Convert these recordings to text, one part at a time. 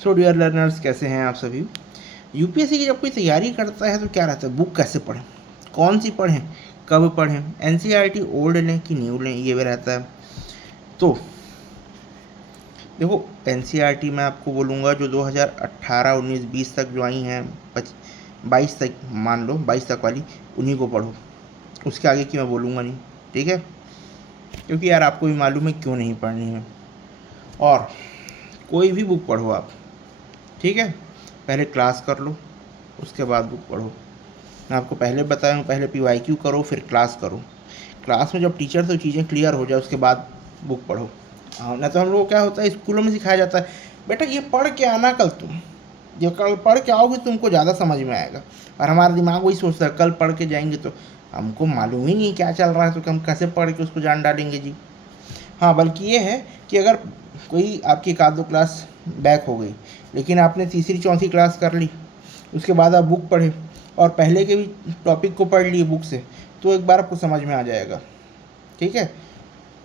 So dear learners, कैसे हैं आप सभी। यूपीएससी की जब कोई तैयारी करता है तो क्या रहता है, बुक कैसे पढ़ें, कौन सी पढ़ें, कब पढ़ें, एनसीईआरटी ओल्ड लें कि न्यू लें, ये भी रहता है। तो देखो, एनसीईआरटी मैं आपको बोलूँगा जो 2018, 19, 20 तक जो आई हैं, 22 तक मान लो, 22 तक वाली, उन्हीं को पढ़ो। उसके आगे की मैं बोलूँगा नहीं, ठीक है, क्योंकि यार आपको भी मालूम है क्यों नहीं पढ़नी है। और कोई भी बुक पढ़ो आप, ठीक है, पहले क्लास कर लो, उसके बाद बुक पढ़ो। मैं आपको पहले बताया हूँ, पहले पीवाईक्यू करो फिर क्लास करो। क्लास में जब टीचर से चीज़ें क्लियर हो जाए उसके बाद बुक पढ़ो। हाँ, ना तो हम लोग को क्या होता है, स्कूलों में सिखाया जाता है बेटा ये पढ़ के आना कल तुम, ये कल पढ़ के आओगे तुमको ज़्यादा समझ में आएगा। और हमारा दिमाग वही सोचता है कल पढ़ के जाएंगे तो हमको मालूम ही नहीं क्या चल रहा है, तो हम कैसे पढ़ के उसको जान डालेंगे जी। हाँ, बल्कि ये है कि अगर कोई आपकी एक आध दो क्लास बैक हो गई, लेकिन आपने तीसरी चौथी क्लास कर ली, उसके बाद आप बुक पढ़े और पहले के भी टॉपिक को पढ़ लिए बुक से, तो एक बार आपको समझ में आ जाएगा, ठीक है।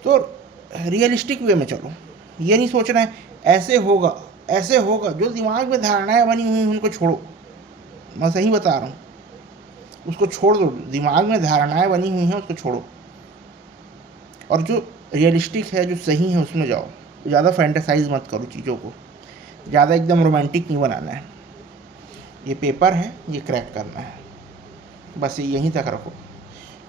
तो रियलिस्टिक वे में चलो, ये नहीं सोचना है ऐसे होगा ऐसे होगा। जो दिमाग में धारणाएं बनी हुई उनको छोड़ो, मैं सही बता रहा हूँ, उसको छोड़ दो। दिमाग में धारणाएं बनी हुई हैं उसको छोड़ो, और जो रियलिस्टिक है, जो सही है, उसमें जाओ। ज़्यादा फैंटेसाइज मत करो चीज़ों को, ज़्यादा एकदम रोमांटिक नहीं बनाना है। ये पेपर है, ये क्रैक करना है, बस यहीं तक रखो।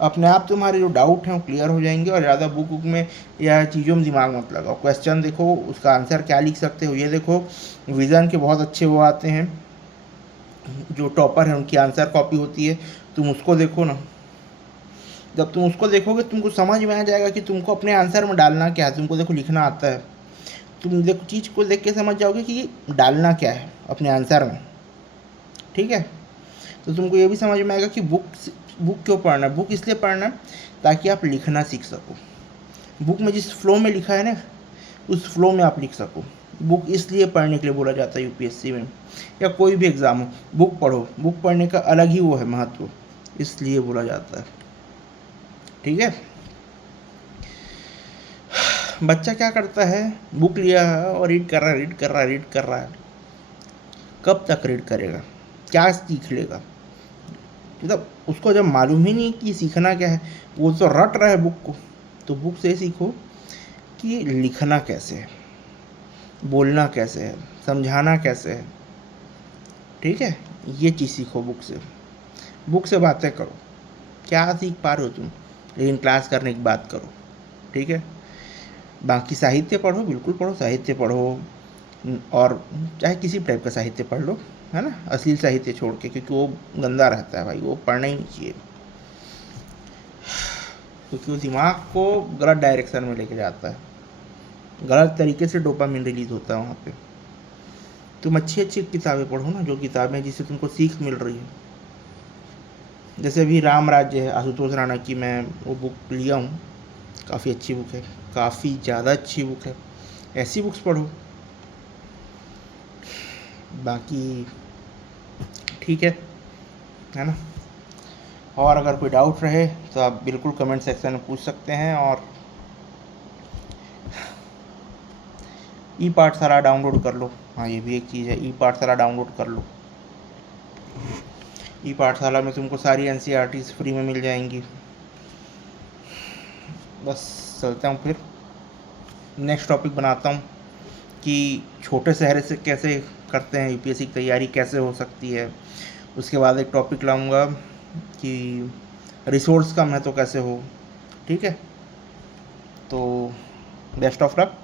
अपने आप तुम्हारे जो डाउट हैं वो क्लियर हो जाएंगे, और ज़्यादा बुक बुक में या चीज़ों में दिमाग मत लगाओ। क्वेश्चन देखो, उसका आंसर क्या लिख सकते हो ये देखो। विज़न के बहुत अच्छे वो आते हैं, जो टॉपर हैं उनकी आंसर कॉपी होती है, तुम उसको देखो ना। जब तुम उसको देखोगे तुमको समझ में आ जाएगा कि तुमको अपने आंसर में डालना क्या है। तुमको देखो लिखना आता है, तुम देखो चीज़ को देख के समझ जाओगे कि डालना क्या है अपने आंसर में, ठीक है। तो तुमको ये भी समझ में आएगा कि बुक क्यों पढ़ना है। बुक इसलिए पढ़ना है ताकि आप लिखना सीख सको। बुक में जिस फ्लो में लिखा है ना, उस फ्लो में आप लिख सको। बुक इसलिए पढ़ने के लिए बोला जाता है यूपीएससी में, या कोई भी एग्ज़ाम हो, बुक पढ़ो। बुक पढ़ने का अलग ही वो है महत्व, इसलिए बोला जाता है, ठीक है। बच्चा क्या करता है, बुक लिया है और रीड कर रहा है, रीड कर रहा है, रीड कर रहा है। कब तक रीड करेगा, क्या सीख लेगा। मतलब उसको जब मालूम ही नहीं कि सीखना क्या है, वो तो रट रहा है बुक को। तो बुक से सीखो कि लिखना कैसे है, बोलना कैसे है, समझाना कैसे है, ठीक है। ये चीज़ सीखो बुक से। बुक से बातें करो, क्या सीख पा रहे हो तुम, लेकिन क्लास करने की बात करो, ठीक है। बाकी साहित्य पढ़ो, बिल्कुल पढ़ो, साहित्य पढ़ो, और चाहे किसी टाइप का साहित्य पढ़ लो, है ना, अश्लील साहित्य छोड़ के, क्योंकि वो गंदा रहता है भाई, वो पढ़ना ही नहीं चाहिए, क्योंकि वो दिमाग को गलत डायरेक्शन में लेके जाता है, गलत तरीके से डोपामिन रिलीज होता है वहाँ पे। तुम अच्छी अच्छी किताबें पढ़ो ना, जो किताबें जिससे तुमको सीख मिल रही है। जैसे अभी राम राज्य है, आशुतोष राणा की, मैं वो बुक लिया हूँ, काफ़ी अच्छी बुक है, काफ़ी ज़्यादा अच्छी बुक है। ऐसी बुक्स पढ़ो। बाकी ठीक है ना। और अगर कोई डाउट रहे तो आप बिल्कुल कमेंट सेक्शन में पूछ सकते हैं। और ई पाठशाला डाउनलोड कर लो, हाँ ये भी एक चीज़ है, ई पाठशाला डाउनलोड कर लो। ई पाठशाला में तुमको सारी एनसीईआरटीज़ फ्री में मिल जाएंगी। बस चलता हूँ, फिर नेक्स्ट टॉपिक बनाता हूँ कि छोटे शहर से कैसे करते हैं यूपीएससी की तैयारी, कैसे हो सकती है। उसके बाद एक टॉपिक लाऊंगा कि रिसोर्स का महत्व कैसे हो, ठीक है। तो बेस्ट ऑफ लक।